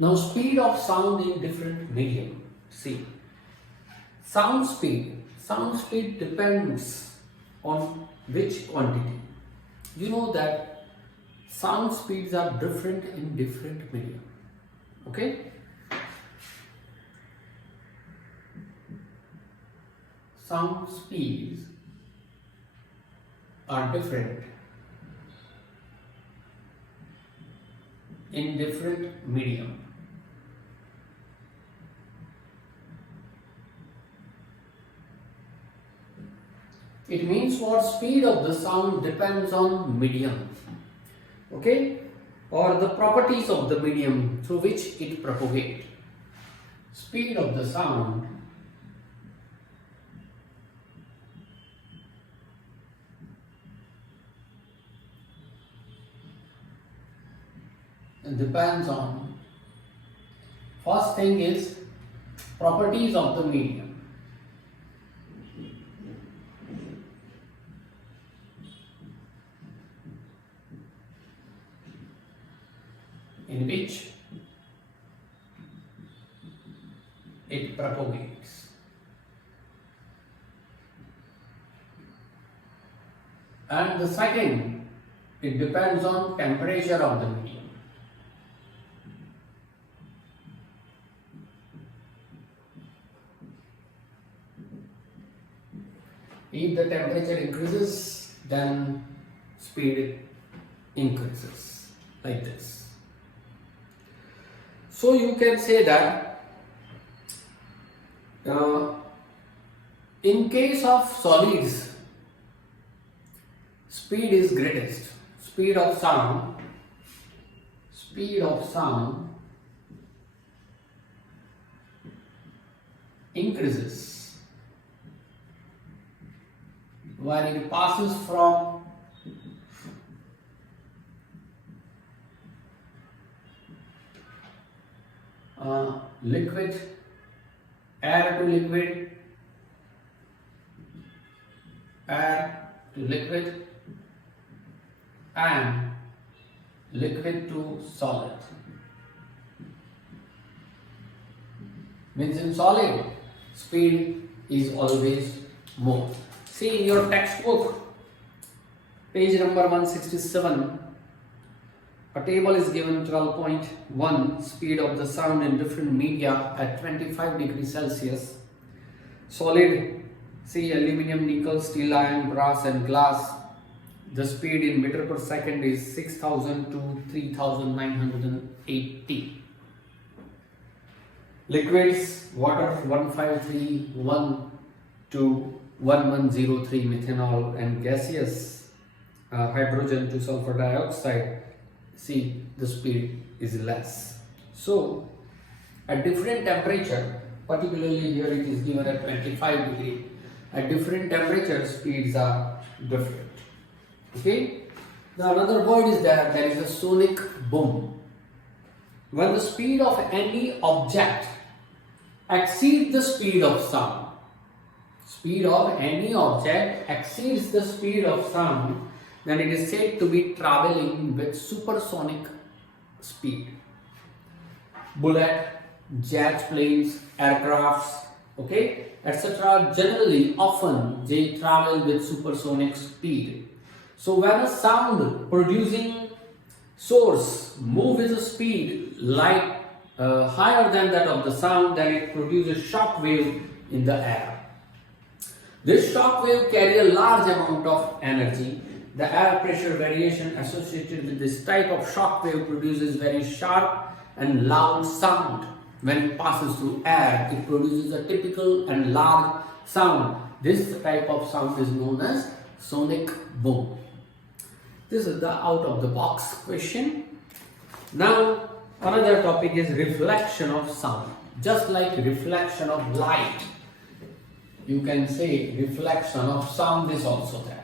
Now speed of sound in different medium. See, sound speed. Sound speed depends on which quantity. You know that sound speeds are different in different medium. Okay? Sound speeds are different in different medium. It means what? Speed of the sound depends on medium, okay, or the properties of the medium through which it propagates. Speed of the sound depends on, first thing is properties of the medium. In which it propagates. And the second, it depends on temperature of the medium. If the temperature increases, then speed increases, like this. So you can say that in case of solids, speed is greatest. Speed of sound increases when it passes from liquid, air to liquid, and liquid to solid. Means in solid, speed is always more. See in your textbook, page number 167, a table is given 12.1 speed of the sound in different media at 25 degrees Celsius. Solid, see aluminum, nickel, steel, iron, brass and glass. The speed in meter per second is 6000 to 3980. Liquids, water 1531 to 1103 methanol, and gaseous hydrogen to sulfur dioxide. See, the speed is less. So at different temperature, particularly here it is given at 25 degree, at different temperature speeds are different. Okay. Now another word is there is a sonic boom. When the speed of any object exceeds the speed of sound, speed of any object exceeds the speed of sound, then it is said to be traveling with supersonic speed. Bullet, jet planes, aircrafts, okay, etc. generally often they travel with supersonic speed. So when a sound producing source moves with a speed like higher than that of the sound, then it produces shock wave in the air. This shock wave carries a large amount of energy. The air pressure variation associated with this type of shock wave produces very sharp and loud sound. When it passes through air, it produces a typical and large sound. This type of sound is known as sonic boom. This is the out of the box question. Now another topic is reflection of sound. Just like reflection of light, you can say reflection of sound is also there.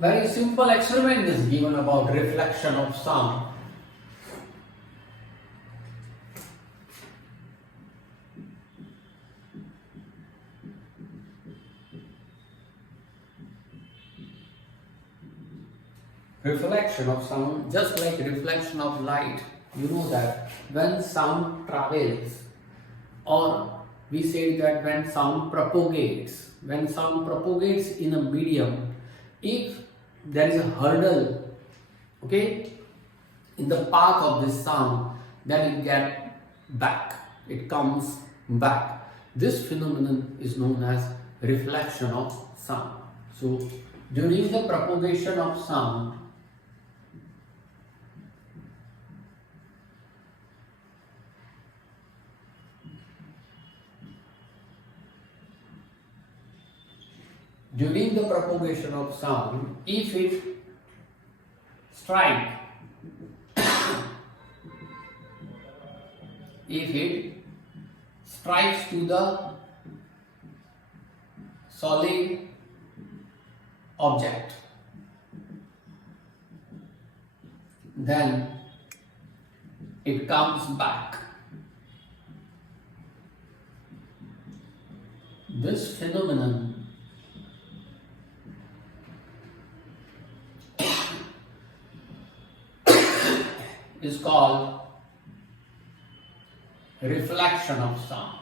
Very simple experiment is given about reflection of sound. reflection of sound, just like reflection of light. You know that when sound travels, or we say that when sound propagates in a medium, if there is a hurdle, okay, in the path of this sound, then it comes back. This phenomenon is known as reflection of sound. So during the propagation of sound, if it strike if it strikes to the solid object, then it comes back. This phenomenon is called reflection of sound.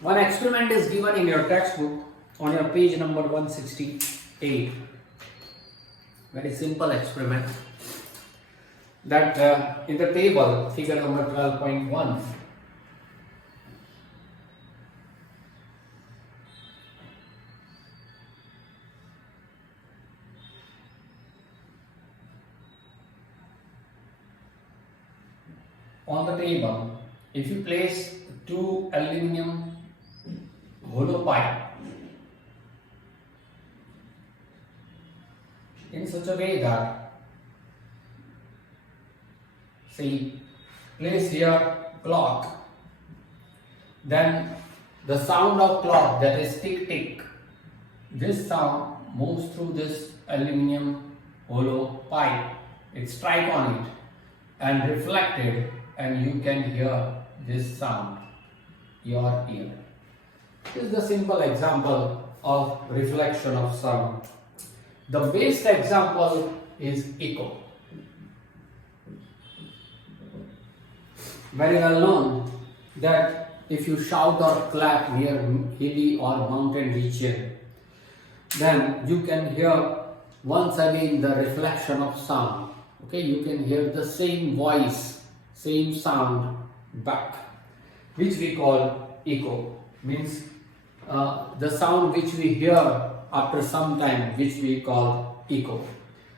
One experiment is given in your textbook on your page number 168. Very simple experiment. That in the table, figure number 12.1. On the table, if you place two aluminum hollow pipe in such a way that, see, place here clock, then the sound of clock, that is tick tick, this sound moves through this aluminum hollow pipe. It strikes on it and reflected, and you can hear this sound, your ear. This is the simple example of reflection of sound. The best example is echo. Very well known that if you shout or clap near hilly or mountain region, then you can hear once again the reflection of sound. Okay, you can hear the same voice, same sound back, which we call echo. Means the sound which we hear after some time, which we call echo.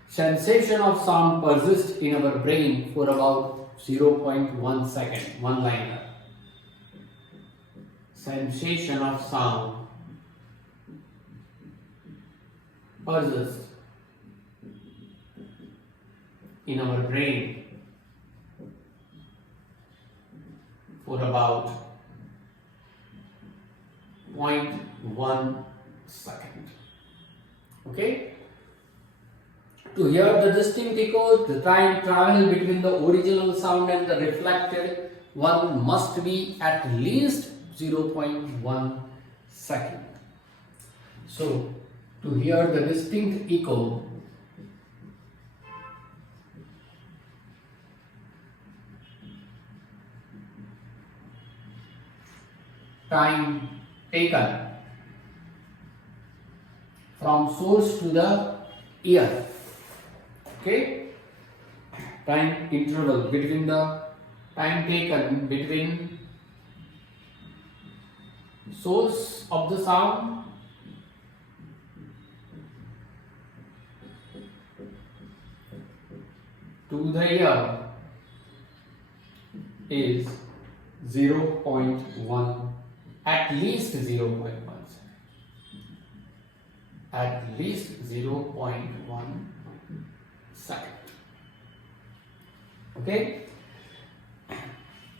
Sensation of sound persists in our brain for about 0.1 second, one liner. Sensation of sound persists in our brain for about 0.1 second. Okay? To hear the distinct echoes, the time travel between the original sound and the reflected one must be at least 0.1 second. So, to hear the distinct echo, time taken from source to the ear. Okay, time interval between the time taken between source of the sound to the ear is 0.1, at least 0.1 second. At least 0.1 second. Okay.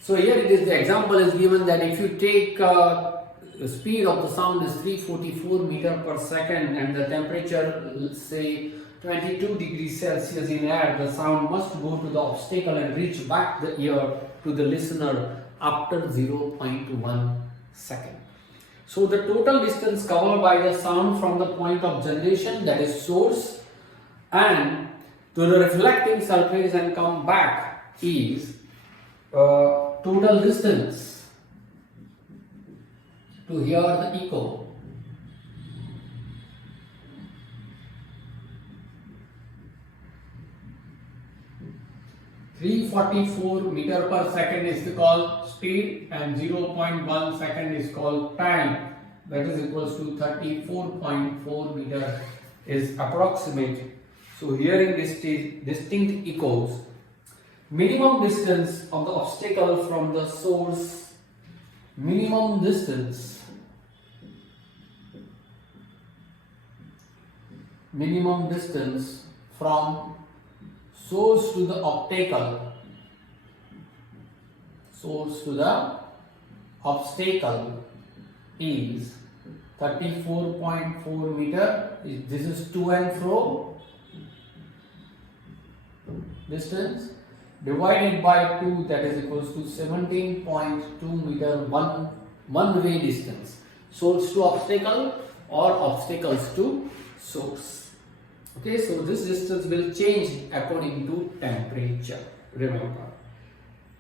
So here it is, the example is given that if you take the speed of the sound is 344 meter per second and the temperature, let's say 22 degrees Celsius in air, the sound must go to the obstacle and reach back the ear to the listener after 0.1 second. So the total distance covered by the sound from the point of generation, that is source, and to the reflecting surface and come back is total distance to hear the echo. 344 meter per second is called speed and 0.1 second is called time. That is equals to 34.4 meter is approximate. So hearing distinct echoes. Minimum distance of the obstacle from the source. Minimum distance from source to the obstacle is 34.4 meter. This is to and fro distance divided by 2, that is equals to 17.2 meter one way distance, source to obstacle or obstacles to source. Okay, so this distance will change according to temperature, remember.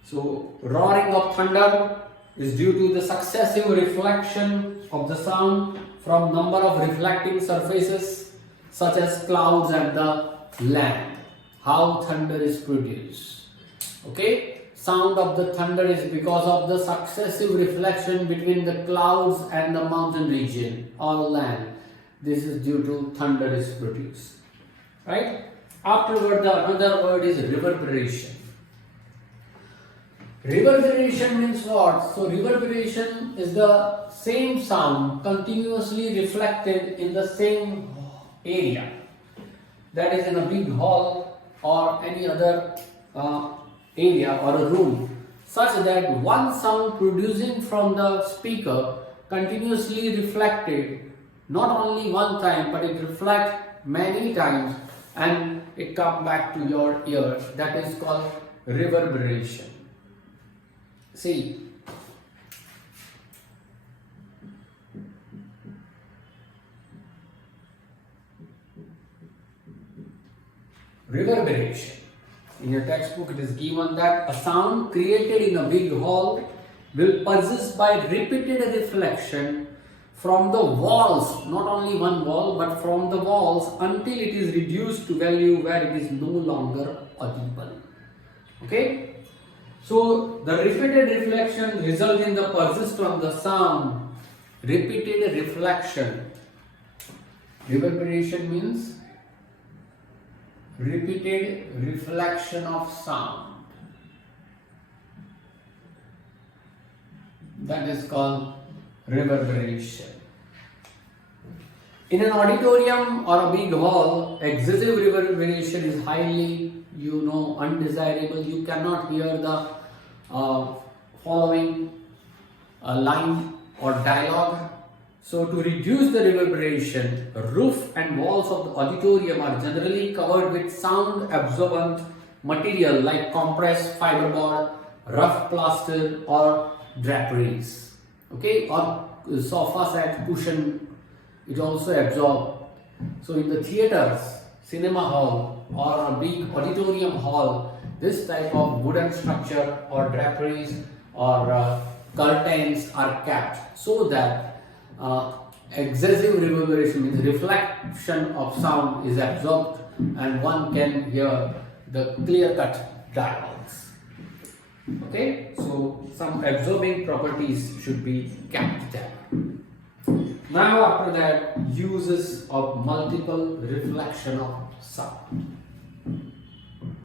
So roaring of thunder is due to the successive reflection of the sound from number of reflecting surfaces such as clouds and the land. How thunder is produced. Okay, sound of the thunder is because of the successive reflection between the clouds and the mountain region or land. This is due to thunder is produced. Right? Afterward, the another word is reverberation. Reverberation means what? So reverberation is the same sound continuously reflected in the same area. That is in a big hall or any other area or a room, such that one sound producing from the speaker continuously reflected not only one time, but it reflects many times and it comes back to your ears. That is called reverberation. See, reverberation. In your textbook it is given that a sound created in a big hall will persist by repeated reflection from the walls, not only one wall, but from the walls until it is reduced to value where it is no longer audible. Okay? So, the repeated reflection results in the persistence of the sound. Repeated reflection. Reverberation means repeated reflection of sound. That is called reverberation. In an auditorium or a big hall, excessive reverberation is highly, undesirable. You cannot hear the following line or dialogue. So to reduce the reverberation, roof and walls of the auditorium are generally covered with sound absorbent material like compressed fiberboard, rough plaster or draperies. Okay, or sofa set, cushion, it also absorbs. So in the theaters, cinema hall or a big auditorium hall, this type of wooden structure or draperies or curtains are kept so that excessive reverberation means reflection of sound is absorbed and one can hear the clear-cut dialogues. Okay, so some absorbing properties should be kept there. Now after that, uses of multiple reflection of sound.